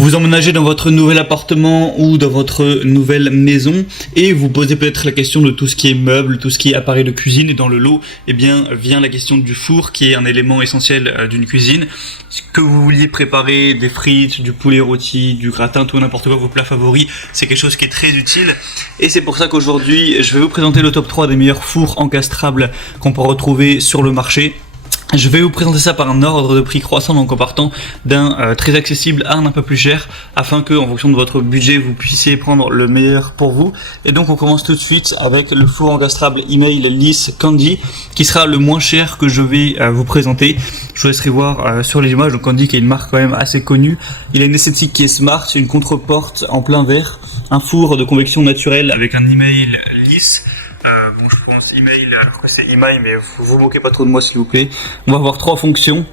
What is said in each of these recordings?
Vous emménagez dans votre nouvel appartement ou dans votre nouvelle maison et vous posez peut-être la question de tout ce qui est meubles, tout ce qui est appareil de cuisine, et dans le lot, eh bien, vient la question du four qui est un élément essentiel d'une cuisine. Que vous vouliez préparer des frites, du poulet rôti, du gratin, tout n'importe quoi, vos plats favoris, c'est quelque chose qui est très utile. Et c'est pour ça qu'aujourd'hui, je vais vous présenter le top 3 des meilleurs fours encastrables qu'on peut retrouver sur le marché. Je vais vous présenter ça par un ordre de prix croissant, donc en partant d'un très accessible à un peu plus cher, afin que, en fonction de votre budget, vous puissiez prendre le meilleur pour vous. Et donc on commence tout de suite avec le four encastrable Email Lisse Candy, qui sera le moins cher que je vais vous présenter. Je vous laisserai voir sur les images. Donc Candy, qui est une marque quand même assez connue, il a une esthétique qui est smart, une contre-porte en plein verre, un four de convection naturelle avec un email lisse. Bon, je pense email, alors que c'est email, mais vous moquez pas trop de moi s'il vous plaît. On va avoir 3 fonctions.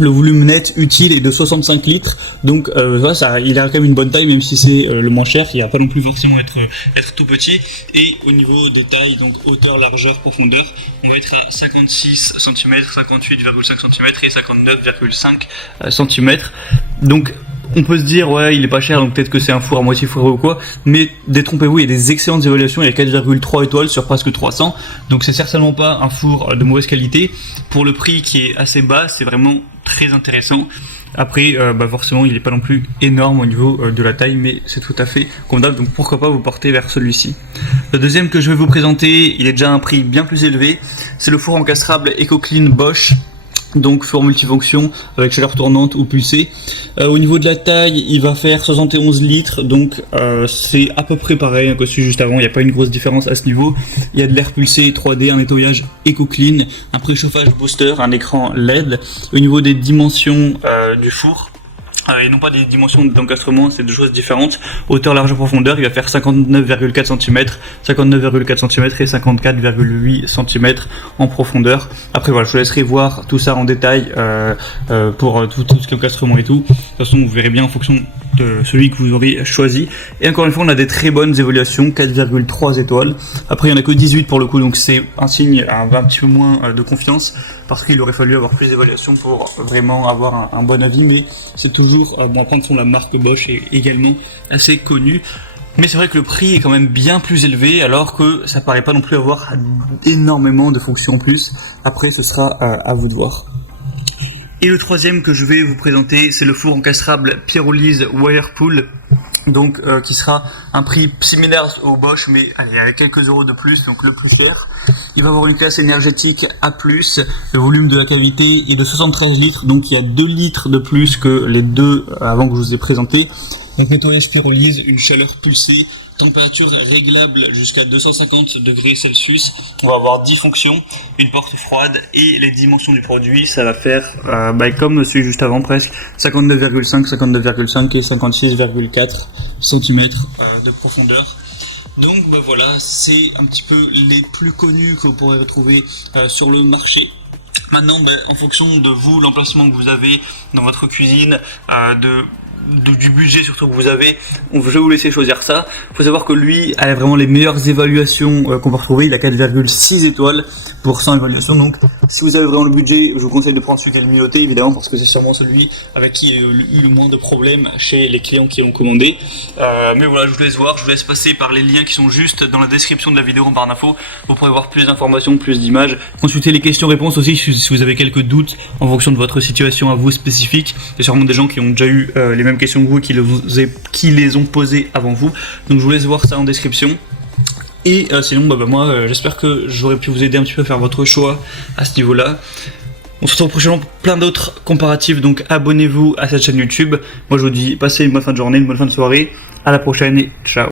Le volume net utile est de 65 litres, donc voilà, ça, il a quand même une bonne taille, même si c'est le moins cher. Il va pas non plus forcément être tout petit. Et au niveau des tailles, donc hauteur, largeur, profondeur, on va être à 56 cm, 58,5 cm et 59,5 cm. Donc on peut se dire ouais il est pas cher, donc peut-être que c'est un four à moitié fourré ou quoi, mais détrompez-vous, il y a des excellentes évaluations, il y a 4,3 étoiles sur presque 300, donc c'est certainement pas un four de mauvaise qualité. Pour le prix qui est assez bas, c'est vraiment très intéressant. Après forcément il n'est pas non plus énorme au niveau de la taille, mais c'est tout à fait convenable, donc pourquoi pas vous porter vers celui-ci. Le deuxième que je vais vous présenter, il est déjà à un prix bien plus élevé, c'est le four encastrable EcoClean Bosch. Donc four multifonction avec chaleur tournante ou pulsée. Au niveau de la taille, il va faire 71 litres, donc c'est à peu près pareil que celui juste avant, il n'y a pas une grosse différence à ce niveau. Il y a de l'air pulsé 3D, un nettoyage EcoClean, un préchauffage booster, un écran LED. Au niveau des dimensions du four, et non pas des dimensions d'encastrement, c'est deux choses différentes. Hauteur, largeur, profondeur, il va faire 59,4 cm, 59,4 cm et 54,8 cm en profondeur. Après voilà, je vous laisserai voir tout ça en détail pour tout ce qui est encastrement et tout. De toute façon, vous verrez bien en fonction de celui que vous aurez choisi. Et encore une fois, on a des très bonnes évaluations, 4,3 étoiles. Après, il n'y en a que 18 pour le coup, donc c'est un signe un petit peu moins de confiance, parce qu'il aurait fallu avoir plus d'évaluations pour vraiment avoir un bon avis, mais c'est toujours bon à prendre. La marque Bosch est également assez connue, mais c'est vrai que le prix est quand même bien plus élevé, alors que ça paraît pas non plus avoir énormément de fonctions en plus. Après, ce sera à vous de voir. Et le troisième que je vais vous présenter, c'est le four encastrable Pyrolyse Whirlpool, donc qui sera un prix similaire au Bosch, mais allez, avec quelques euros de plus, donc le plus cher. Il va avoir une classe énergétique A+, le volume de la cavité est de 73 litres, donc il y a 2 litres de plus que les deux avant que je vous ai présenté. Donc nettoyage pyrolyse, une chaleur pulsée, température réglable jusqu'à 250 degrés Celsius. On va avoir 10 fonctions, une porte froide, et les dimensions du produit, ça va faire comme celui juste avant presque, 59,5, 59,5 et 56,4 cm de profondeur. Donc voilà, c'est un petit peu les plus connus que vous pourrez retrouver sur le marché. Maintenant, en fonction de vous, l'emplacement que vous avez dans votre cuisine, du budget surtout que vous avez, je vais vous laisser choisir ça. Il faut savoir que lui a vraiment les meilleures évaluations qu'on peut retrouver. Il a 4,6 étoiles pour 100 évaluations. Donc si vous avez vraiment le budget, je vous conseille de prendre celui qui est le mieux noté, évidemment, parce que c'est sûrement celui avec qui il y a eu le moins de problèmes chez les clients qui l'ont commandé. Mais voilà, je vous laisse voir, je vous laisse passer par les liens qui sont juste dans la description de la vidéo en barre d'infos. Vous pourrez voir plus d'informations, plus d'images. Consultez les questions-réponses aussi si vous avez quelques doutes en fonction de votre situation à vous spécifique. Il y a sûrement des gens qui ont déjà eu les mêmes questions que vous, qui les ont posées avant vous. Donc je vous laisse voir ça en description. Et sinon moi j'espère que j'aurais pu vous aider un petit peu à faire votre choix à ce niveau là. On se retrouve prochainement pour plein d'autres comparatifs, donc abonnez-vous à cette chaîne YouTube. Moi je vous dis passez une bonne fin de journée, une bonne fin de soirée, à la prochaine et ciao.